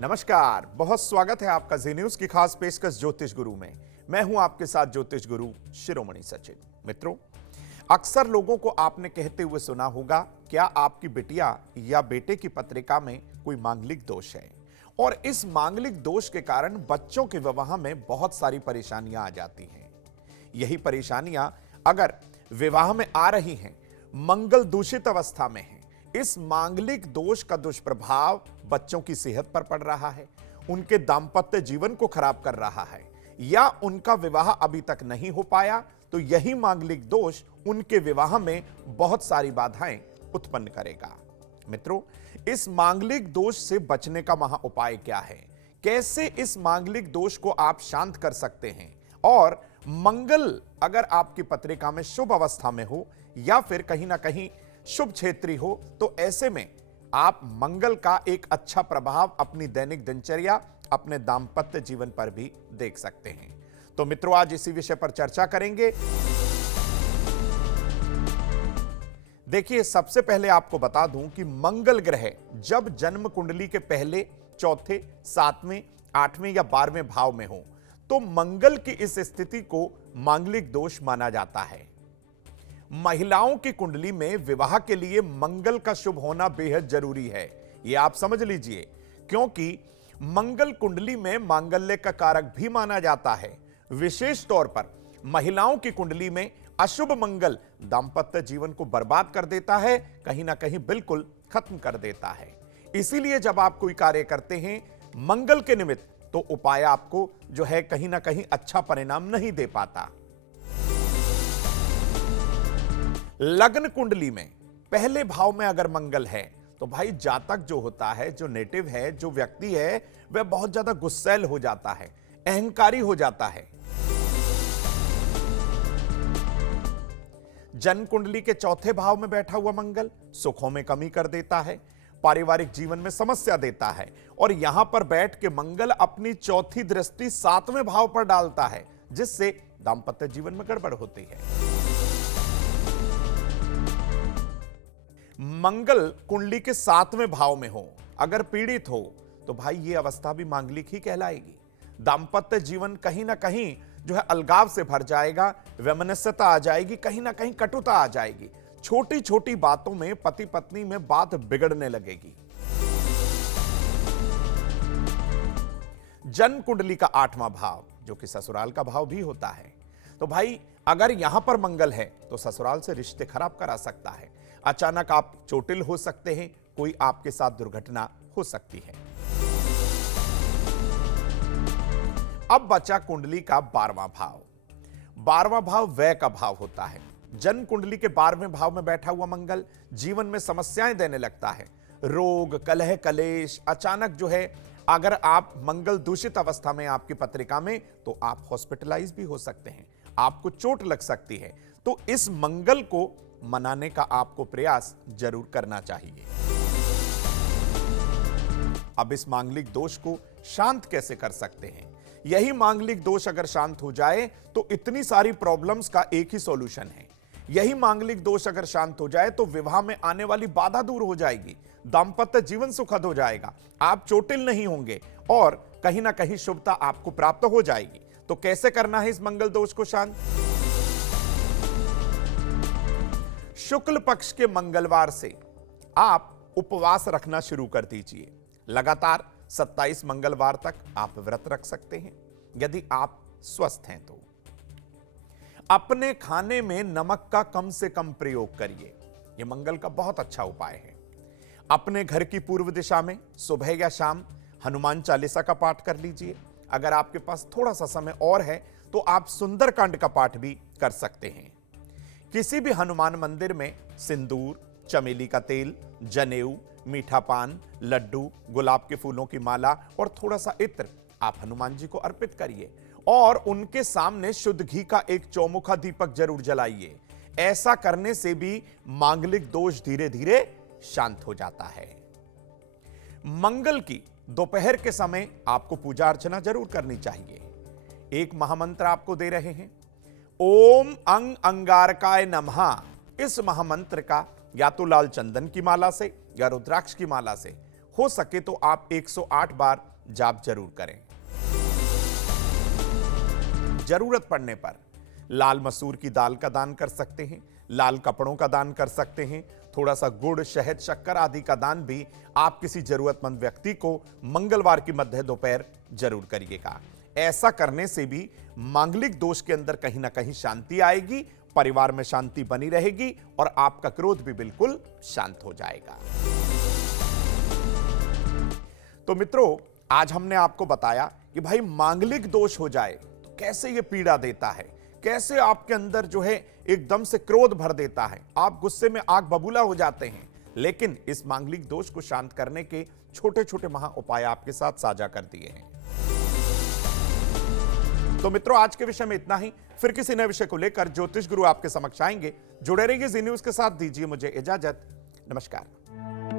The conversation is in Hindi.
नमस्कार, बहुत स्वागत है आपका जी न्यूज की खास पेशकश ज्योतिष गुरु में। मैं हूं आपके साथ ज्योतिष गुरु शिरोमणि सचिन। मित्रों, अक्सर लोगों को आपने कहते हुए सुना होगा, क्या आपकी बिटिया या बेटे की पत्रिका में कोई मांगलिक दोष है? और इस मांगलिक दोष के कारण बच्चों के विवाह में बहुत सारी परेशानियां आ जाती हैं। यही परेशानियां अगर विवाह में आ रही हैं, मंगल दूषित अवस्था में है, इस मांगलिक दोष का दुष्प्रभाव बच्चों की सेहत पर पड़ रहा है, उनके दांपत्य जीवन को खराब कर रहा है, या उनका विवाह अभी तक नहीं हो पाया, तो यही मांगलिक दोष उनके विवाह में बहुत सारी बाधाएं उत्पन्न करेगा। मित्रों, इस मांगलिक दोष से बचने का महा उपाय क्या है? कैसे इस मांगलिक दोष को आप शांत कर सकते हैं? और मंगल अगर आपकी पत्रिका में शुभ अवस्था में हो या फिर कहीं ना कहीं शुभ क्षेत्री हो, तो ऐसे में आप मंगल का एक अच्छा प्रभाव अपनी दैनिक दिनचर्या, अपने दांपत्य जीवन पर भी देख सकते हैं। तो मित्रों, आज इसी विषय पर चर्चा करेंगे। देखिए, सबसे पहले आपको बता दूं कि मंगल ग्रह जब जन्म कुंडली के पहले, चौथे, सातवें, आठवें या 12वें भाव में हो, तो मंगल की इस स्थिति को मांगलिक दोष माना जाता है। महिलाओं की कुंडली में विवाह के लिए मंगल का शुभ होना बेहद जरूरी है, यह आप समझ लीजिए, क्योंकि मंगल कुंडली में मांगल्य का कारक भी माना जाता है। विशेष तौर पर महिलाओं की कुंडली में अशुभ मंगल दांपत्य जीवन को बर्बाद कर देता है, कहीं ना कहीं बिल्कुल खत्म कर देता है। इसीलिए जब आप कोई कार्य करते हैं मंगल के निमित्त, तो उपाय आपको जो है कहीं ना कहीं अच्छा परिणाम नहीं दे पाता। लग्न कुंडली में पहले भाव में अगर मंगल है, तो भाई जातक जो होता है, जो नेटिव है, जो व्यक्ति है, वह बहुत ज्यादा गुस्सैल हो जाता है, अहंकारी हो जाता है। जन्म कुंडली के चौथे भाव में बैठा हुआ मंगल सुखों में कमी कर देता है, पारिवारिक जीवन में समस्या देता है, और यहां पर बैठ के मंगल अपनी चौथी दृष्टि 7वें भाव पर डालता है, जिससे दांपत्य जीवन में गड़बड़ होती है। मंगल कुंडली के 7वें भाव में हो, अगर पीड़ित हो, तो भाई ये अवस्था भी मांगलिक ही कहलाएगी। दांपत्य जीवन कहीं ना कहीं जो है अलगाव से भर जाएगा, वैमनस्यता आ जाएगी, कहीं ना कहीं कटुता आ जाएगी, छोटी छोटी बातों में पति पत्नी में बात बिगड़ने लगेगी। जन्म कुंडली का 8वां भाव, जो कि ससुराल का भाव भी होता है, तो भाई अगर यहां पर मंगल है, तो ससुराल से रिश्ते खराब करा सकता है। अचानक आप चोटिल हो सकते हैं, कोई आपके साथ दुर्घटना हो सकती है। अब बचा कुंडली का 12वां भाव। 12वां भाव व्यय का भाव होता है। जन्म कुंडली के 12वें भाव में बैठा हुआ मंगल जीवन में समस्याएं देने लगता है, रोग, कलह, कलेश। अचानक जो है, अगर आप मंगल दूषित अवस्था में आपकी पत्रिका में, तो आप हॉस्पिटलाइज भी हो सकते हैं, आपको चोट लग सकती है। तो इस मंगल को मनाने का आपको प्रयास जरूर करना चाहिए। अब इस मांगलिक दोष को शांत कैसे कर सकते हैं? यही मांगलिक दोष अगर शांत हो जाए, तो इतनी सारी प्रॉब्लम्स का एक ही सॉल्यूशन है। यही मांगलिक दोष अगर शांत हो जाए, तो विवाह में आने वाली बाधा दूर हो जाएगी, दांपत्य जीवन सुखद हो जाएगा, आप चोटिल नहीं होंगे, और कहीं ना कहीं शुभता आपको प्राप्त हो जाएगी। तो कैसे करना है इस मंगल दोष को शांत? शुक्ल पक्ष के मंगलवार से आप उपवास रखना शुरू कर दीजिए। लगातार 27 मंगलवार तक आप व्रत रख सकते हैं, यदि आप स्वस्थ हैं तो। अपने खाने में नमक का कम से कम प्रयोग करिए, यह मंगल का बहुत अच्छा उपाय है। अपने घर की पूर्व दिशा में सुबह या शाम हनुमान चालीसा का पाठ कर लीजिए। अगर आपके पास थोड़ा सा समय और है, तो आप सुंदरकांड का पाठ भी कर सकते हैं। किसी भी हनुमान मंदिर में सिंदूर, चमेली का तेल, जनेऊ, मीठा पान, लड्डू, गुलाब के फूलों की माला और थोड़ा सा इत्र आप हनुमान जी को अर्पित करिए, और उनके सामने शुद्ध घी का एक चौमुखा दीपक जरूर जलाइए। ऐसा करने से भी मांगलिक दोष धीरे धीरे शांत हो जाता है। मंगल की दोपहर के समय आपको पूजा अर्चना जरूर करनी चाहिए। एक महामंत्र आपको दे रहे हैं, ओम अंग अंगारकाय नमः। इस महामंत्र का या तो लाल चंदन की माला से या रुद्राक्ष की माला से हो सके तो आप 108 बार जाप जरूर करें। जरूरत पड़ने पर लाल मसूर की दाल का दान कर सकते हैं, लाल कपड़ों का दान कर सकते हैं, थोड़ा सा गुड़, शहद, शक्कर आदि का दान भी आप किसी जरूरतमंद व्यक्ति को मंगलवार की मध्य दोपहर जरूर करिएगा। ऐसा करने से भी मांगलिक दोष के अंदर कहीं ना कहीं शांति आएगी, परिवार में शांति बनी रहेगी और आपका क्रोध भी बिल्कुल शांत हो जाएगा। तो मित्रों, आज हमने आपको बताया कि भाई मांगलिक दोष हो जाए तो कैसे यह पीड़ा देता है, कैसे आपके अंदर जो है एकदम से क्रोध भर देता है, आप गुस्से में आग बबूला हो जाते हैं। लेकिन इस मांगलिक दोष को शांत करने के छोटे छोटे महा उपाय आपके साथ साझा कर दिए हैं। तो मित्रों, आज के विषय में इतना ही। फिर किसी नए विषय को लेकर ज्योतिष गुरु आपके समक्ष आएंगे। जुड़े रहिए जी न्यूज के साथ। दीजिए मुझे इजाजत। नमस्कार।